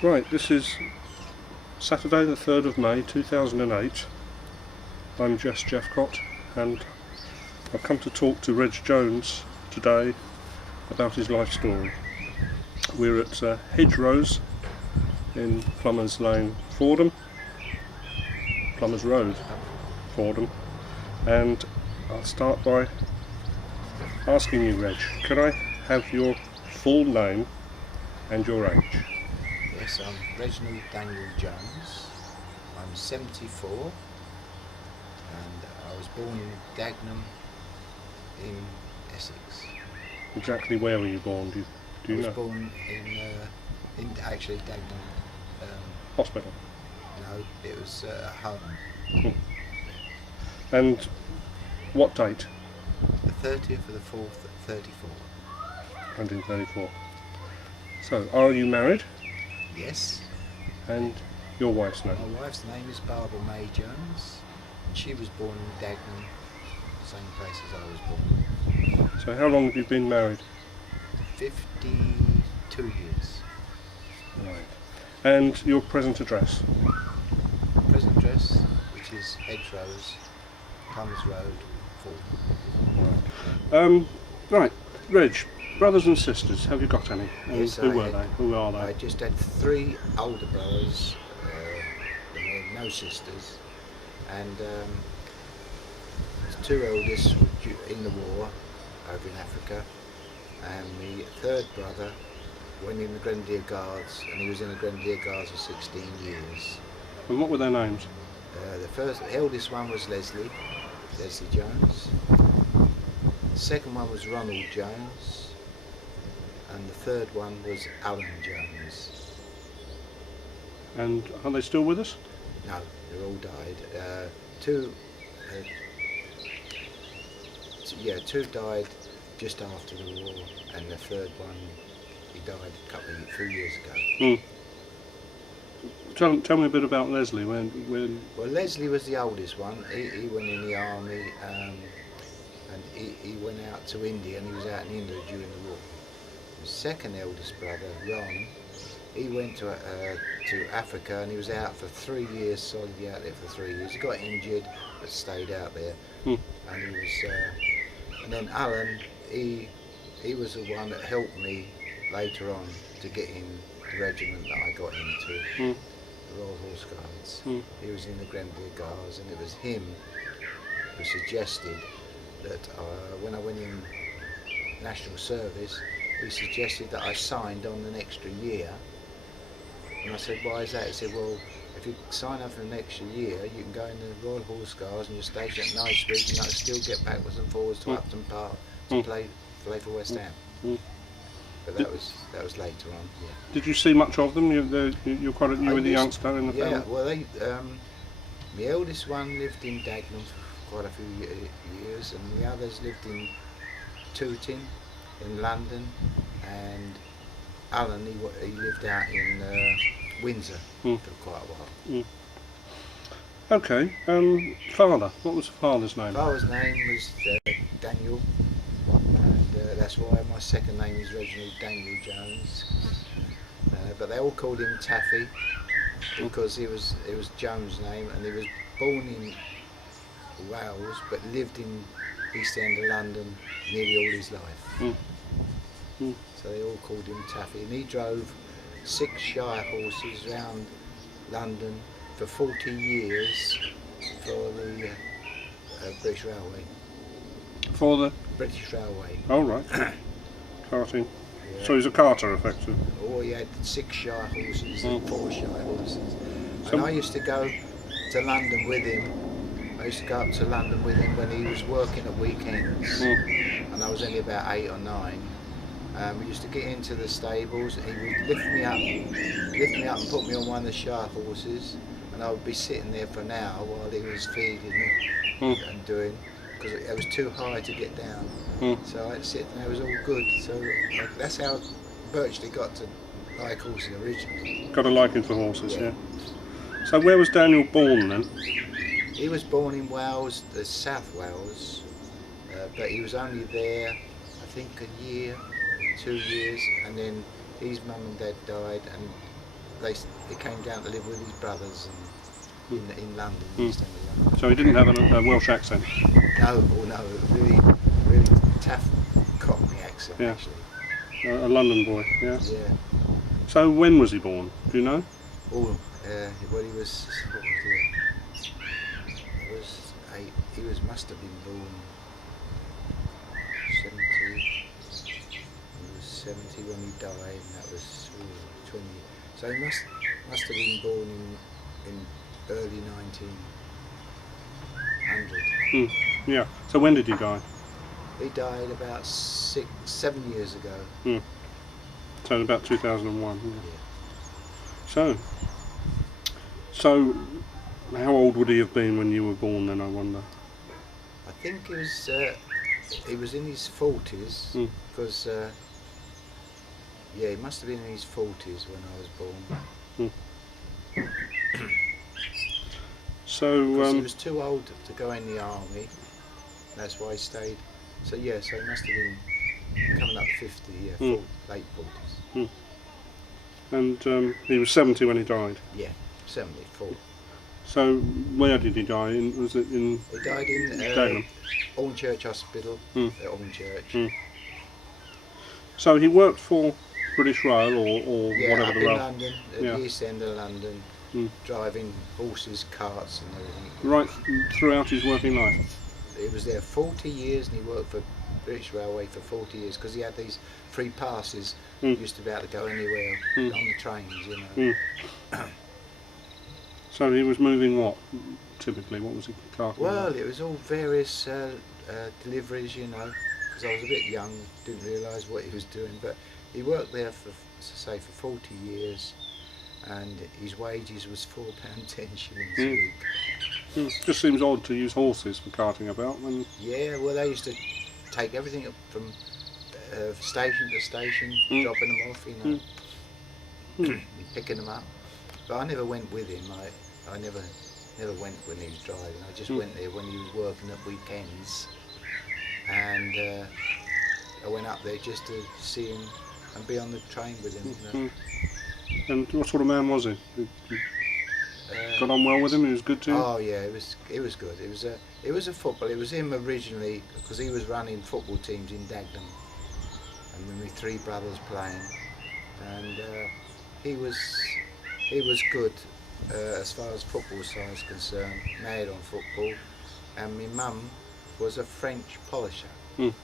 Right, this is Saturday the 3rd of May 2008. I'm Jess Jeffcott and I've come to talk to Reg Jones today about his life story. We're at Hedgerows in Plumbers Lane, Fordham, Plumbers Road, Fordham, and I'll start by asking you, Reg, could I have your full name and your age? Yes, I'm Reginald Daniel Jones. I'm 74 and I was born in Dagenham in Essex. Exactly where were you born? Do you know? I was born in actually Dagenham. Hospital? No, it was home. And what date? The 30th of the 4th, 34. 1934. So, are you married? Yes. And your wife's name? My wife's name is Barbara May Jones. She was born in Dagenham, same place as I was born. So how long have you been married? 52 years. Right. And your present address? Present address, which is Hedgerows, Plumbers Road, Fordham. Right, Reg, brothers and sisters, have you got any? And Yes, who were they? Who are they? I just had 3 older brothers, and they had no sisters, and the 2 eldest were in the war over in Africa, and the 3rd brother went in the Grenadier Guards, and he was in the Grenadier Guards for 16 years. And what were their names? The eldest one was Leslie Jones. The second one was Ronald Jones, and the 3rd one was Alan Jones. And are they still with us? No, they all died. Two died just after the war, and the 3rd one, he died a few years ago. Tell me a bit about Leslie. When? Well, Leslie was the oldest one. He went in the army, and he went out to India, and he was out in India during the war. The 2nd eldest brother, Ron, he went to Africa, and he was out for 3 years, solidly out there for 3 years. He got injured, but stayed out there. And he was, and then Alan, he was the one that helped me later on to get in the regiment that I got into, the Royal Horse Guards. He was in the Grenadier Guards, and it was him who suggested that when I went in national service, he suggested that I signed on an extra year. And I said, why is that? He said, well, if you sign up for an extra year, you can go in the Royal Horse Guards and you're stationed at Knightsbridge, and I can still get backwards and forwards to Upton Park to play for West Ham. But that was later on. Yeah. Did you see much of them? You were the youngster in the family. Yeah, well, my eldest one lived in Dagenham for quite a few years, and the others lived in Tooting, in London, and Alan, he lived out in Windsor for quite a while. Okay, father, what was father's name? Father's name was Daniel, and that's why my 2nd name is Reginald Daniel Jones. But they all called him Taffy because it was Jones' name, and he was born in Wales but lived in East End of London nearly all his life. So they all called him Taffy, and he drove 6 Shire horses around London for 40 years for the British Railway. For the British Railway. Oh right, carting. Yeah. So he's a carter, effectively. Oh, he had 6 Shire horses and 4 Shire horses. And I used to go to London with him. I used to go up to London with him when he was working at weekends, and I was only about 8 or 9. We used to get into the stables, and he would lift me up and put me on one of the Shire horses, and I would be sitting there for an hour while he was feeding and doing, because it was too high to get down. So I'd sit and it was all good. So that's how I virtually got to like horses originally. Got a liking for horses, yeah. So where was Daniel born then? He was born in Wales, the South Wales, but he was only there, I think, a year, 2 years, and then his mum and dad died, and he came down to live with his brothers and in London, East End of London. So he didn't have a Welsh accent? No, really tough Cockney accent, Yeah. actually. A London boy, yeah. Yeah. So when was he born? Do you know? Oh, well, he was, what was he? He must have been born 70. He was 70 when he died, and that was 20. So he must have been born in early 1900. Yeah. So when did he die? He died about 7 years ago. So about 2001. Yeah. Yeah. So how old would he have been when you were born then, I wonder? I think he was in his 40s, because he must have been in his 40s when I was born. So Because he was too old to go in the army, that's why he stayed. So he must have been coming up 50, late 40s. And he was 70 when he died. Yeah, 74. So where did he die? Was it in? He died in Dagenham. Church Hospital at Church. So he worked for British Rail or Yeah, whatever up the in rail. London, at the East End of London, driving horses, carts and everything. Right throughout his working life. He was there 40 years and he worked for British Railway for 40 years because he had these free passes. He used to be able to go anywhere on the trains, you know. So he was moving what, typically? What was he carting? Well, it was all various deliveries, you know, because I was a bit young, didn't realise what he was doing, but he worked there for 40 years, and his wages was £4.10 a week. Just seems odd to use horses for carting about. Yeah, well, they used to take everything up from station to station, dropping them off, you know, and picking them up. But I never went with him. I never went when he was driving. I just went there when he was working at weekends, and I went up there just to see him and be on the train with him. You know. And what sort of man was he? Got on well with him? He was good to you? Oh yeah, it was good. It was a football. It was him originally because he was running football teams in Dagenham, and with my three brothers playing, and he was good as far as football side is concerned. Mad on football, and my mum was a French polisher, and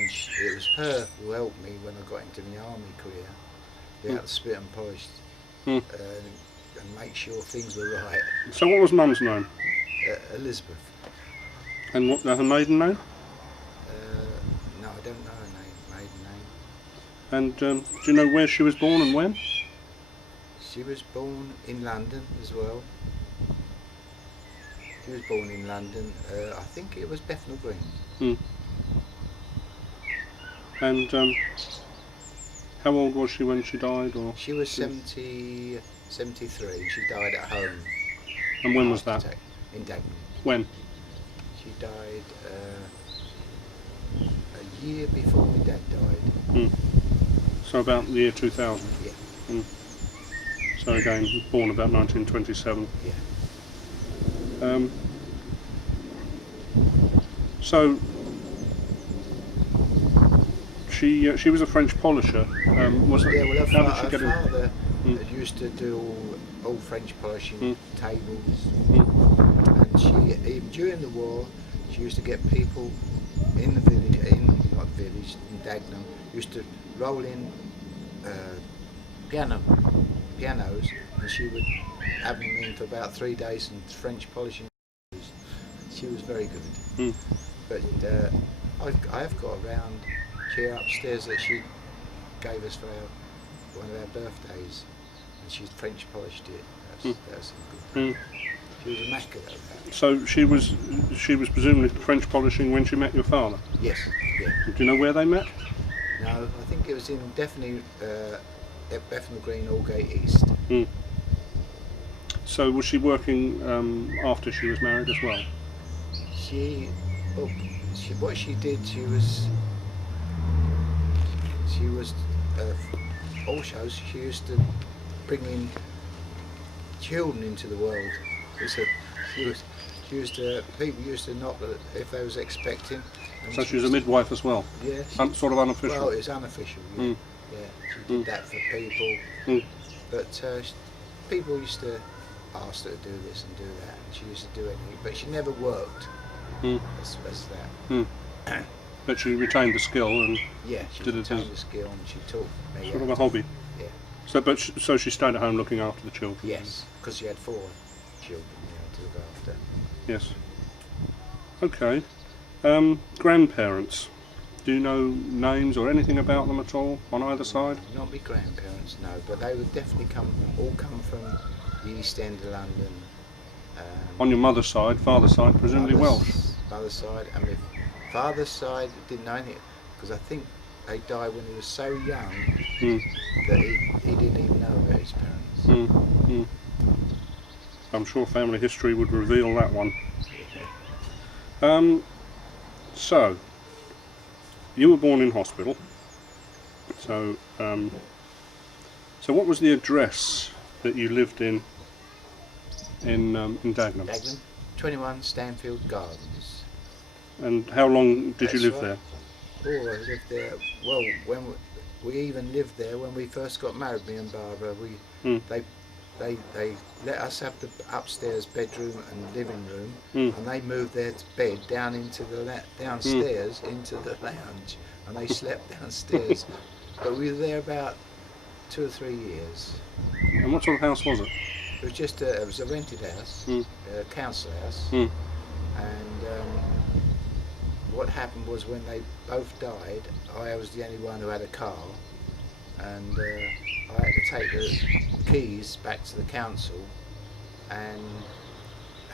it was her who helped me when I got into my army career. Be able to spit and polish. And make sure things were right. So what was Mum's name? Elizabeth. And what her maiden name? No, I don't know her maiden name. And do you know where she was born and when? She was born in London as well. She was born in London, I think it was Bethnal Green. And how old was she when she died? Or she was 73. She died at home. And when was that? In Dagenham. When? She died a year before my dad died. So about the year 2000? Yeah. So again, born about 1927. Yeah. So she was a French polisher. Was yeah, well, how did she get her father used to do all French polishing tables, and she during the war she used to get people in the village, in Dagenham, used to roll in pianos, and she would have them in for about 3 days and French polishing. She was very good. But I have got a round chair upstairs that she gave us for one of our birthdays, and she French polished it. That's good. She was immaculate at that. So she was presumably French polishing when she met your father? Yes, yeah. Do you know where they met? No, I think it was definitely at Bethnal Green, Aldgate East. So was she working after she was married as well? What she did, she was also, she used to bringing children into the world. People used to knock if they was expecting. So she was a midwife as well? Yes. Sort of unofficial? Well, it's unofficial, yeah. Yeah, she did that for people. But people used to ask her to do this and do that, and she used to do anything, but she never worked as that. But she retained the skill and yeah, she did retained it the skill, and she taught me. Sort of a hobby? Yeah. So she stayed at home looking after the children? Yes, because she had 4 children to look after. Yes. Okay. Grandparents. Do you know names or anything about them at all on either side? Not my grandparents, no, but they would definitely all come from the East End of London. On your mother's side, father's side, presumably Welsh? Mother's side, and my father's side didn't know anything, because I think they died when he was so young that he didn't even know about his parents. I'm sure family history would reveal that one. So, you were born in hospital. So what was the address that you lived in Dagenham? Dagenham, 21 Stanfield Gardens. And how long did you live there? Oh, I lived there. Well, when we even lived there when we first got married, me and Barbara. They let us have the upstairs bedroom and living room, and they moved their bed down into the downstairs into the lounge, and they slept downstairs. But we were there about 2 or 3 years. And what sort of house was it? It was just it was a rented house, a council house, and what happened was when they both died, I was the only one who had a car, and I had to take the keys back to the council and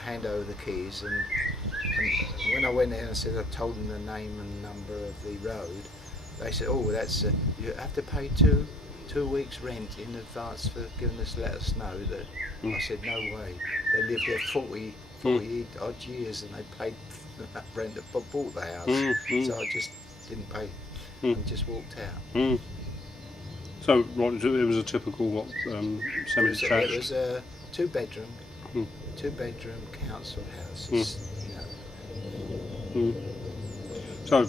hand over the keys, and when I went there and I said, I told them the name and number of the road, they said, oh, that's you have to pay two weeks rent in advance for giving us, let us know that. I said, no way. They lived there 40 odd years and they paid rent that bought the house, so I just didn't pay and just walked out. So it was a typical semi-detached? It was a 2-bedroom council house. So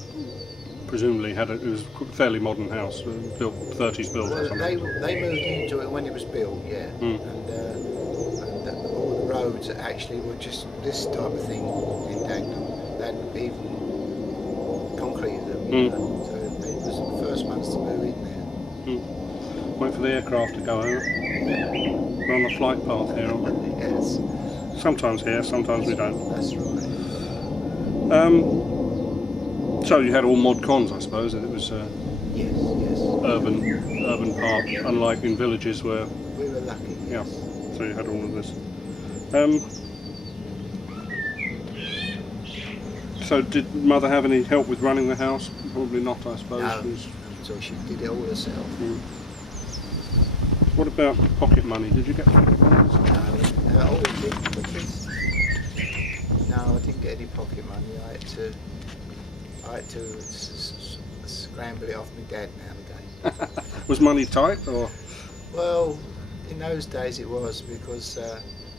presumably it was a fairly modern house, built 30s built or something. They moved into it when it was built, yeah. And all the roads actually were just this type of thing in Dagenham. They hadn't even concreted them, so it was the first ones to move in there. Wait for the aircraft to go over. We're on the flight path here, aren't we? Yes. Sometimes here, sometimes we don't. That's right. So you had all mod cons, I suppose. It was yes. urban park, unlike in villages where we were lucky. Yes. Yeah. So you had all of this. So did Mother have any help with running the house? Probably not, I suppose. No. So she did it all herself. What about pocket money? Did you get pocket money? No, I didn't get any pocket money. I had to scramble it off my dad now and again. Was money tight, or? Well, in those days it was, because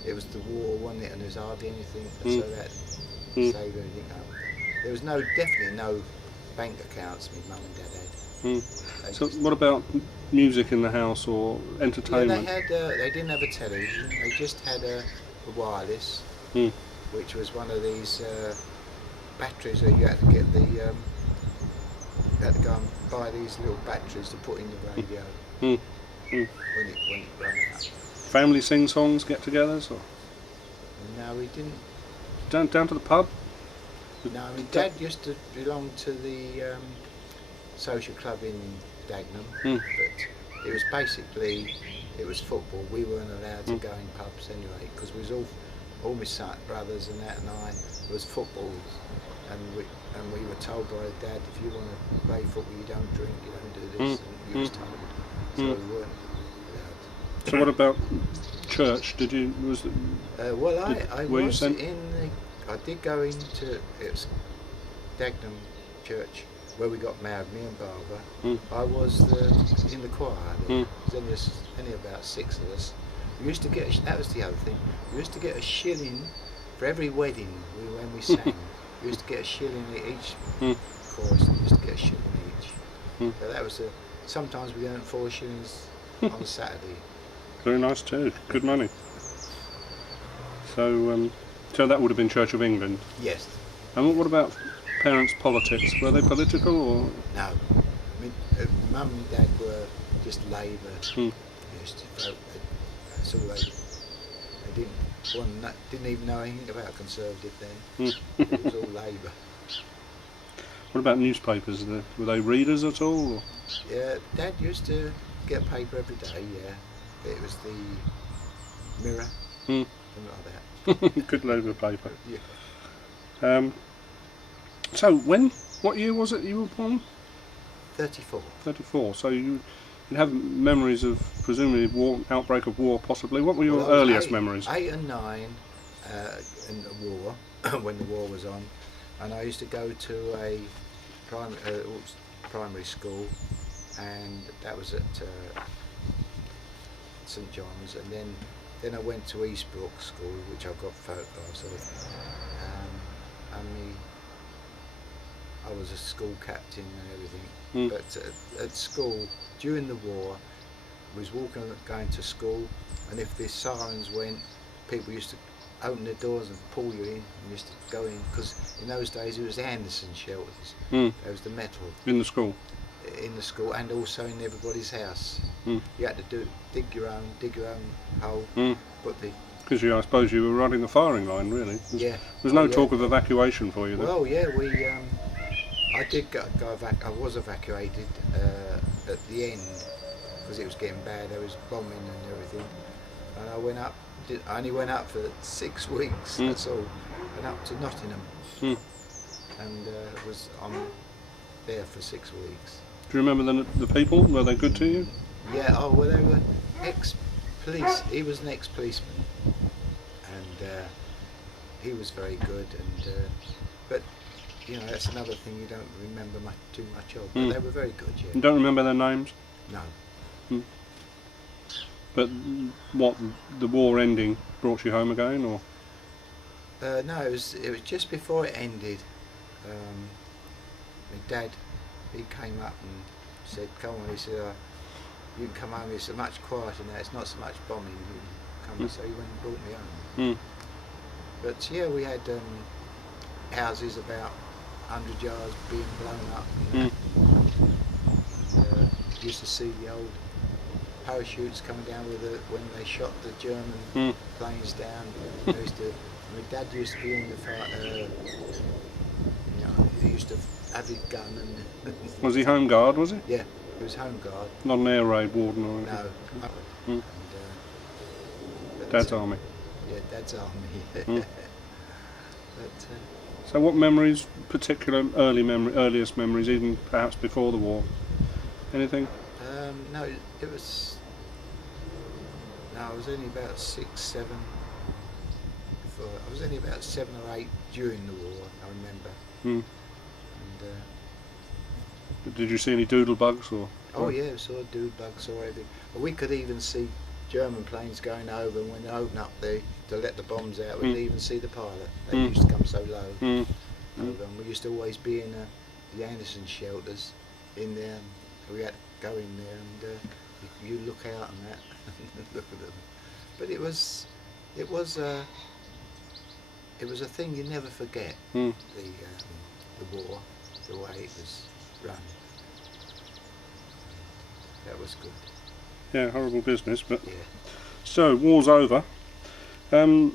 it was the war, wasn't it? And there was hardly anything, so that saved everything up. There was definitely no bank accounts my mum and dad had. So what about music in the house or entertainment? Yeah, they didn't have a television. They just had a wireless, which was one of these batteries that you had to get you had to go and buy these little batteries to put in the radio when it ran out. Family sing songs, get-togethers, or? No, we didn't. Down to the pub? No, my dad used to belong to the social club in Dagenham, but it was basically, it was football. We weren't allowed to go in pubs anyway, because we was all my brothers and that, and I was football, and we were told by Dad, if you want to play football, you don't drink, you don't do this, and you was told, so we weren't allowed. So what about church? Did you I did go into, it was Dagenham Church, where we got married, me and Barbara, Mm. I was in the choir. Mm. There's only about 6 of us. We used to get, that was the other thing, we used to get a shilling for every wedding when we sang. We used to get a shilling each Mm. chorus, we used to get a shilling each. Mm. So that was sometimes we earned 4 shillings on a Saturday. Very nice too. Good money. So, so that would have been Church of England. Yes. And what about parents' politics? Were they political or? No. I mean, Mum and Dad were just Labour. Mm. Used to vote. That's all they didn't even know anything about Conservative then. Mm. It was all Labour. What about newspapers? Were they readers at all? Or? Yeah, Dad used to get a paper every day. Yeah, it was the Mirror, Mm. something like that. Good Labour paper. Yeah. So what year was it you were born? 34. 34. So you have memories of presumably outbreak of war, possibly. What were your Well, I was earliest memories? 8 and 9 in the war, when the war was on, and I used to go to a primary school, and that was at St John's, and then I went to Eastbrook School, which I've got photographs of, and I was a school captain and everything. Mm. But at school, during the war, I was going to school, and if the sirens went, people used to open the doors and pull you in, and used to go in, because in those days it was Anderson shelters. Mm. There was the metal In the school? in the school, and also in everybody's house. Mm. You had to dig your own hole, Mm. put the Because I suppose you were running the firing line, really. There's no yeah. talk of evacuation for you then? Well, yeah, I did I was evacuated at the end because it was getting bad. There was bombing and everything, and I went up. I only went up for 6 weeks. Mm. That's all. Went up to Nottingham, Mm. and was on there for 6 weeks. Do you remember the people? Were they good to you? Yeah. Oh well, they were ex-police. He was an ex-policeman, and he was very good. And but you know, that's another thing you don't remember too much of. But Mm. they were very good. Yeah. You don't remember their names? No. Mm. But what, the war ending brought you home again, or? No, it was just before it ended. My dad, he came up and said, "Come on," he said, "you can come home. It's much quieter now. It's not so much bombing. You can come." Mm. So he went and brought me home. Mm. But yeah, we had houses about 100 yards being blown up. And, used to see the old parachutes coming down when they shot the German planes down. My dad used to be in the fight. He used to have his gun and. Was he Home Guard, was he? Yeah, he was Home Guard. Not an air raid warden or anything? No. Mm. And, Dad's army. Yeah, Dad's army. Mm. But So what memories, earliest memories, even perhaps before the war? Anything? no, it was. No, I was only about 6, 7. I was only about 7 or 8 during the war. I remember. Mm. And, Did you see any doodle bugs or? oh yeah, we saw dude bugs, saw everything. We could even see German planes going over, and when they opened up to let the bombs out, we could even see the pilot. They used to come so low. Mm. Over, and we used to always be in the Anderson shelters in there. We had to go in there, and you look out and that, and look at them. But it was a thing you never forget. Mm. The war, the way it was run. That was good. Yeah, horrible business, but Yeah. so war's over. When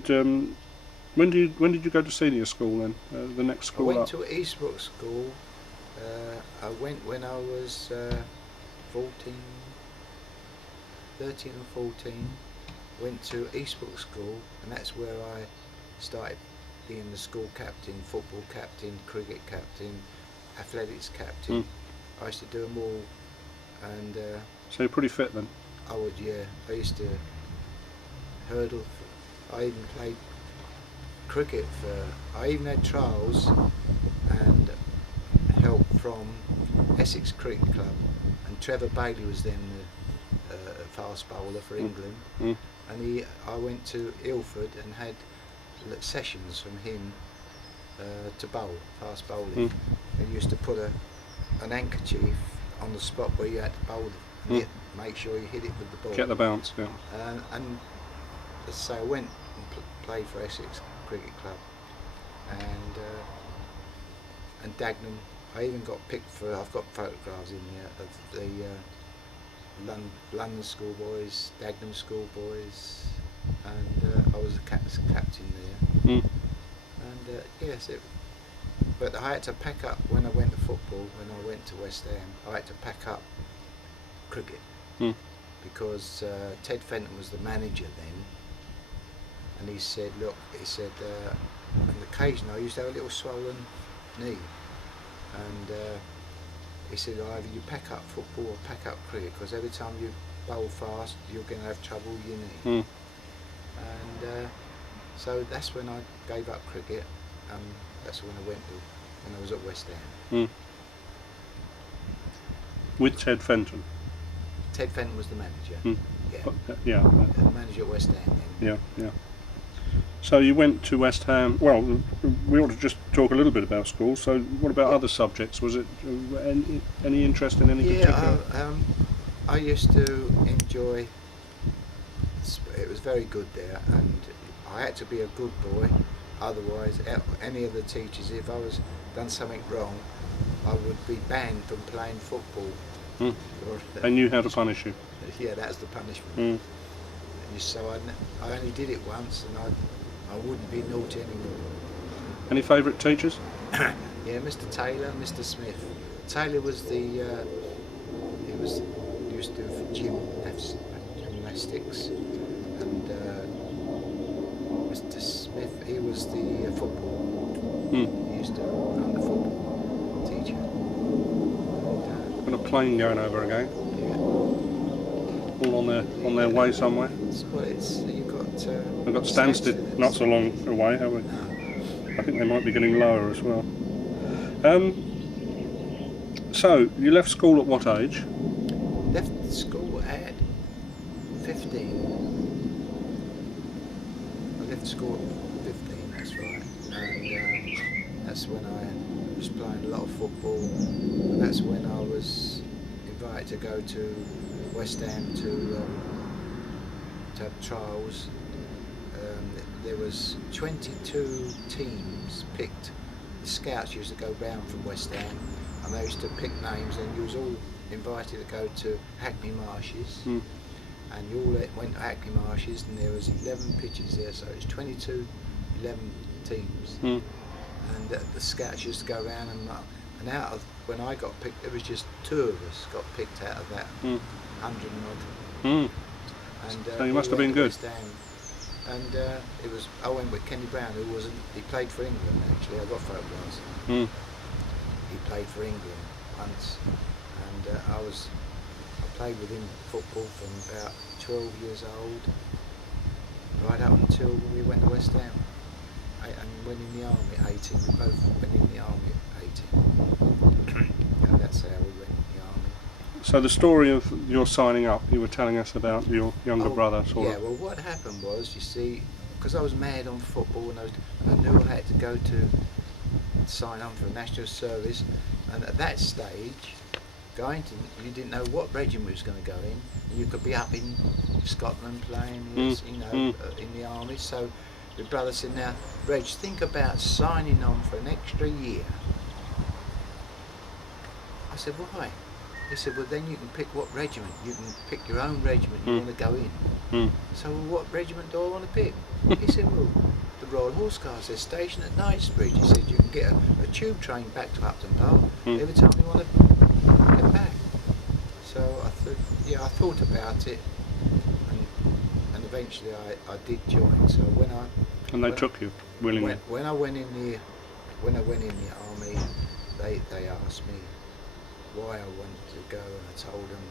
did you go to senior school then? The next I school went up? to Eastbrook School. I went when I was 13 and 14. Went to Eastbrook School, and that's where I started being the school captain, football captain, cricket captain, athletics captain. I used to do them all, and So you're pretty fit then? I would, yeah. I used to hurdle. I even played cricket I even had trials, and from Essex Cricket Club, and Trevor Bailey was then the fast bowler for England. And I went to Ilford and had sessions from him to bowl, fast bowling. He used to put an handkerchief on the spot where you had to bowl, make sure you hit it with the ball. Get the bounce, yeah. And so I went and played for Essex Cricket Club, and Dagenham. I even got picked for. I've got photographs in there of the London schoolboys, Dagenham schoolboys, and I was a captain there. And yes, but I had to pack up when I went to football. When I went to West Ham, I had to pack up cricket because Ted Fenton was the manager then, and he said, look, and occasionally I used to have a little swollen knee, and he said, either you pack up football or pack up cricket, because every time you bowl fast you're going to have trouble with your knee. And so that's when I gave up cricket, and that's when I went to, when I was at West Ham. With Ted Fenton? Ted Fenton was the manager. Yeah. The manager at West Ham then. Yeah. So you went to West Ham. Well, we ought to just talk a little bit about school. So what about other subjects? Was it any interest in any particular? I used to enjoy, it was very good there, and I had to be a good boy, otherwise any of the teachers, if I was done something wrong, I would be banned from playing football. They knew how to punish you. Yeah, that's the punishment. So I only did it once, and I wouldn't be naughty anymore. Any favourite teachers? Yeah, Mr. Taylor, Mr. Smith. Taylor was he used to do gymnastics, and Mr. Smith, he was the football. He used to run the football teacher. Got a plane going over again. Yeah. All on their way somewhere. Well, you've got. We've got Stansted not so long away, have we? I think they might be getting lower as well. So you left school at what age? Left school at 15. I left school at 15. That's right, and that's when I was playing a lot of football, and that's when I was invited to go to West Ham to have trials. There was 22 teams picked. The scouts used to go round from West Ham, and they used to pick names, and you was all invited to go to Hackney Marshes, and you all went to Hackney Marshes, and there was 11 pitches there, so it was 22, 11 teams, and the scouts used to go around, and out of, when I got picked, there was just 2 of us got picked out of that 100 and odd. And so you must have been good. And it was, I went with Kenny Brown, who wasn't, he played for England actually, I got photographs. He played for England once, and I played with him football from about 12 years old, right up until we went to West Ham, and went in the army at 18, we both went in the army at 18, and that's how we went in the army. So the story of your signing up, you were telling us about your younger brother, sort of. Yeah, well what happened was, you see, because I was mad on football, and I knew I had to go to sign on for national service, and at that stage, you didn't know what regiment was going to go in. You could be up in Scotland playing, in the army. So my brother said, now, Reg, think about signing on for an extra year. I said, why? He said, well, then you can pick what regiment. You can pick your own regiment you want to go in. So what regiment do I want to pick? He said, well, the Royal Horse Guards, they're stationed at Knightsbridge. He said, you can get a tube train back to Upton Park every time you want to get back. So I thought about it, and eventually I did join. So and they took you willingly. When I went in the army, they asked me why I wanted to go, and I told them,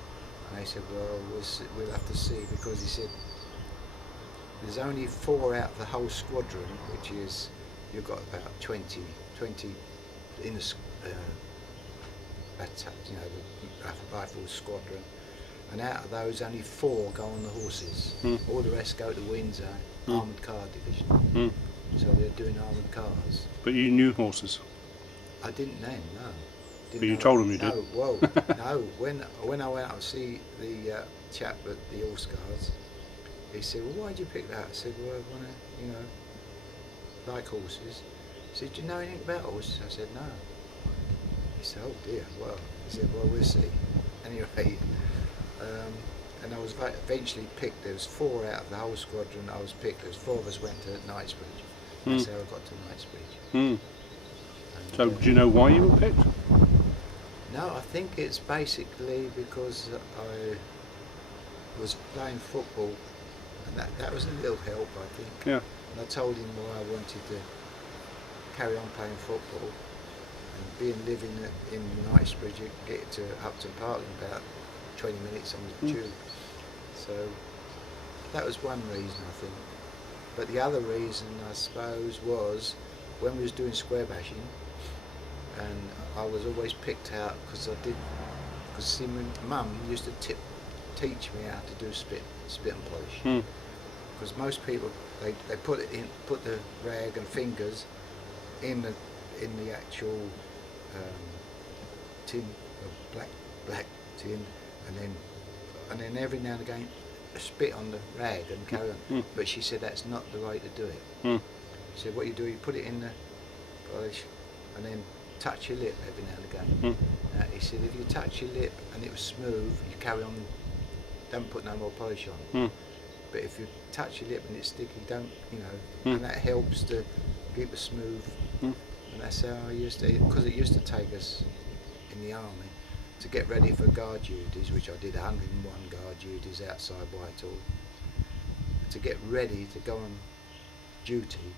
and they said, well, we'll have to see, because he said there's only 4 out of the whole squadron, which is, you've got about 20 in the you know, the rifle squadron, and out of those only 4 go on the horses. All the rest go to Windsor, armoured car division. So they're doing armoured cars. But you knew horses? I didn't then, no. Didn't But you know. told them you No, did? well, no. When I went out to see the chap at the Horse Guards, he said, "Well, why did you pick that?" I said, "Well, I want to, you know, like horses." He said, "Do you know anything about horses?" I said, "No." He said, "Oh dear, well." He said, "Well, we'll see." Anyway, and I was eventually picked. There was 4 out of the whole squadron. I was picked. There was 4 of us went to Knightsbridge. That's how I got to Knightsbridge. So do you know why you were picked? No, I think it's basically because I was playing football, and that was a little help, I think. Yeah. And I told him why I wanted to carry on playing football, and being living in Knightsbridge, you get to Upton Park in about 20 minutes on the tube. So that was one reason, I think. But the other reason, I suppose, was when we was doing square bashing, and I was always picked out because see, my mum used to teach me how to do spit and polish. Because most people they put the rag and fingers in the actual tin, black tin, and then every now and again spit on the rag and carry on. But she said that's not the way to do it. She said what you do, you put it in the polish and then touch your lip every now and again. He said if you touch your lip and it was smooth, you carry on, don't put no more polish on. But if you touch your lip and it's sticky, don't, you know, and that helps to keep it smooth. And that's how I used to, because it used to take us in the army to get ready for guard duties, which I did 101 guard duties outside Whitehall. To get ready to go on duty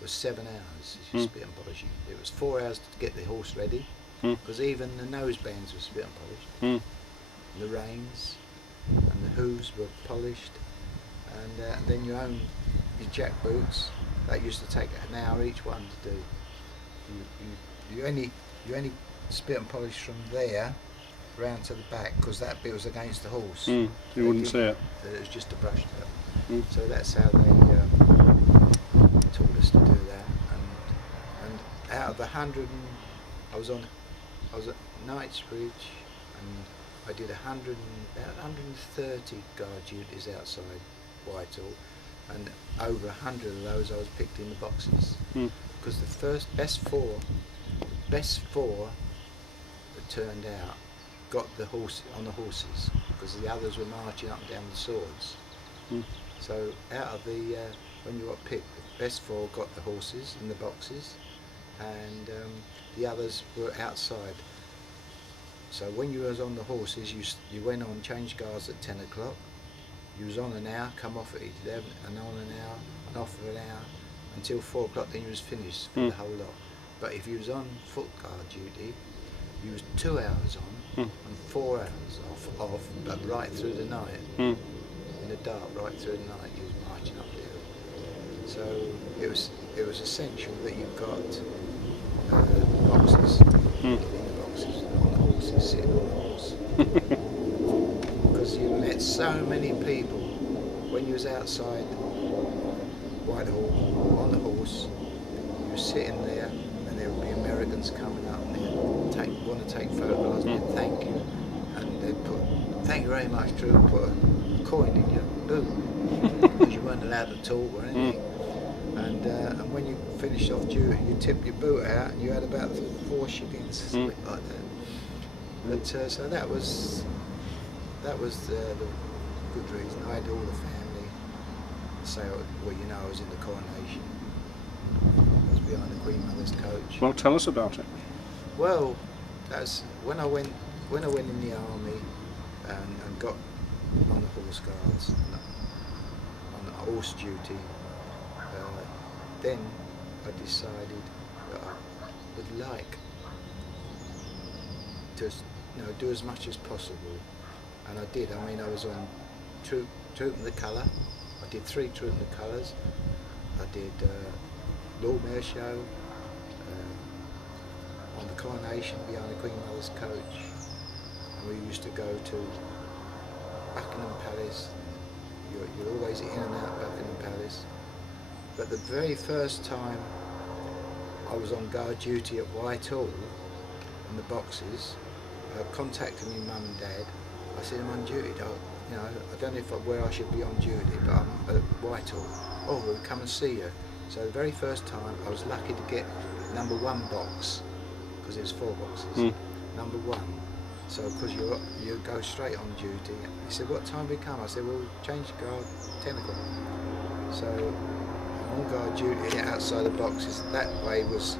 was 7 hours, spit and polishing. It was 4 hours to get the horse ready, because even the nose bands were spit and polished. The reins and the hooves were polished, and then your jack boots, that used to take an hour each one to do. You only spit and polish from there round to the back, because that bit was against the horse. You wouldn't see it. It was just a brush up. So that's how they taught us to do that. And out of the 100, I was at Knightsbridge, and I did about 130 guard duties outside Whitehall, and over 100 of those I was picked in the boxes. Because the best four that turned out got the horse on the horses, because the others were marching up and down with swords. So out of the when you got picked, the best 4 got the horses in the boxes, and the others were outside. So when you was on the horses, you went on, changed guards at 10 o'clock. You was on an hour, come off at 11, and on an hour, and off for an hour, until 4 o'clock. Then you was finished for the whole lot. But if you was on foot guard duty, you was 2 hours on and 4 hours off, but right through the night, in the dark, right through the night, you was marching up there. So it was essential that you got boxes, in the boxes, on the horses, sitting on the horse. Because you met so many people when you was outside Whitehall on the horse. You were sitting there, and there would be Americans coming up and they'd want to take photographs, and they'd thank you, and they'd put "Thank you very much," Drew, put a coin in your boot, because you weren't allowed to talk or anything. And when you finished off duty, you tipped your boot out, and you had about 4 shillings, something like that. But so that was the good reason. I had all the family say, well, you know, I was in the coronation. I was behind the Queen Mother's coach. Well, tell us about it. Well, that's when I went in the army and got on the horse guards, on the horse duty. Then I decided that I would like to, do as much as possible, and I did. I mean, I was on Troop in the Colour. I did 3 Troop in the Colours. I did Lord Mayor Show. on the coronation behind the Queen Mother's coach, and we used to go to Buckingham Palace. You're always in and out Buckingham Palace. But the very first time I was on guard duty at Whitehall in the boxes, I contacted my mum and dad. I said, I'm on duty, Dad. You know, I don't know where I should be on duty, but I'm at Whitehall. Oh, we'll come and see you. So the very first time I was lucky to get number 1 box, because it was 4 boxes. Number 1. So because you go straight on duty. He said, what time do we come? I said, well, change guard 10 o'clock. So on guard duty outside the boxes. That way was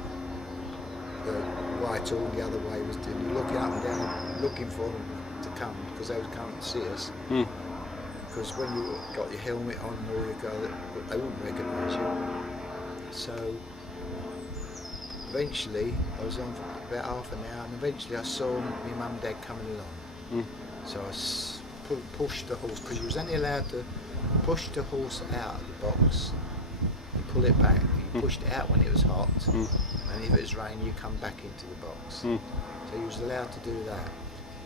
Whitehall, the other way was looking up and down, looking for them to come, because they would come and see us. Because when you got your helmet on and all your guard, they wouldn't recognise you. So eventually I was on for about half an hour, and eventually I saw my mum and dad coming along. So I pushed the horse, because you was only allowed to push the horse out of the box and pull it back. You pushed it out when it was hot, and if it was raining you come back into the box. So you was allowed to do that.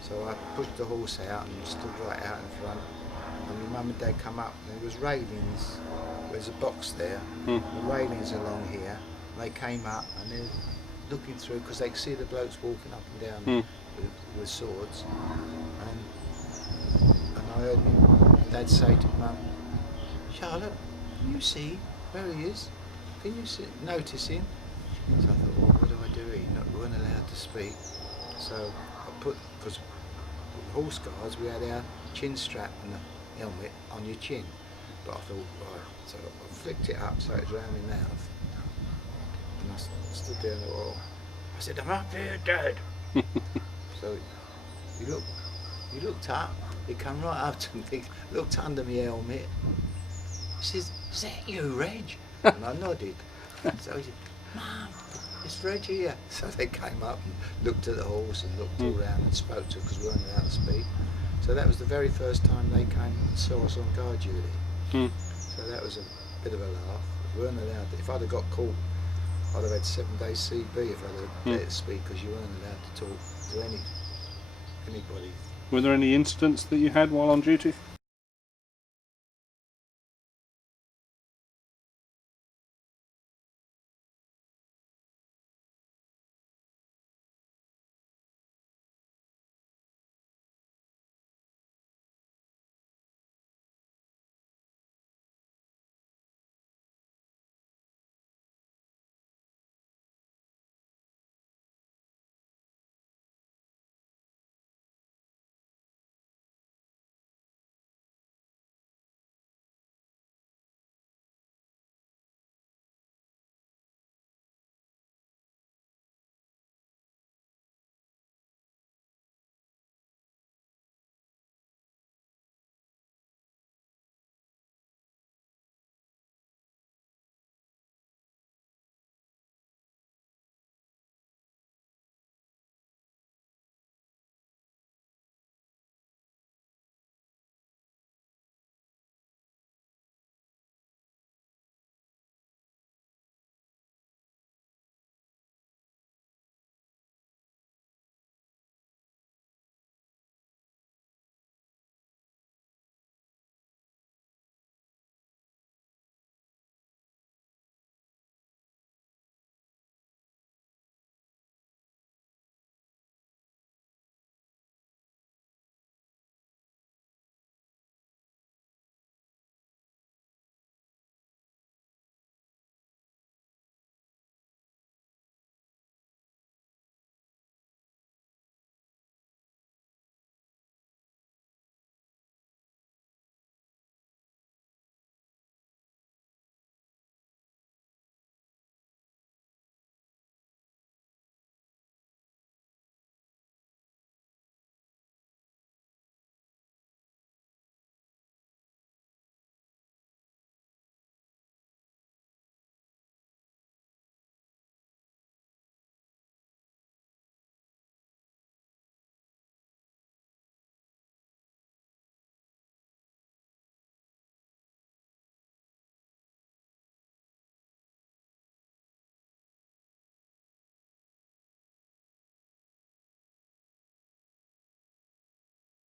So I pushed the horse out and stood right out in front, and my mum and dad come up, and there was railings. There's a box there, the railings along here. And they came up and they're looking through, because they could see the blokes walking up and down with swords. And I heard my dad say to Mum, Charlotte, can you see where he is? Can you notice him? So I thought, well, what do I do here? We weren't allowed to speak. So I put, because horse guards, we had our chin strap and the helmet on your chin. But I thought, right, so I flicked it up so it was around my mouth. And I stood there and thought, oh. I said, I'm up here, Dad. So he looked up, he come right up to me, looked under my helmet. He says, is that you, Reg? And I nodded. So he said, Mum, it's Reg here. So they came up and looked at the horse and looked all around and spoke to her, because we weren't allowed to speak. So that was the very first time they came and saw us on guard duty. So that was a bit of a laugh. We weren't allowed to, if I'd have got caught, I'd have had 7 days CB if I'd have let it speak, because you weren't allowed to talk to anybody. Were there any incidents that you had while on duty?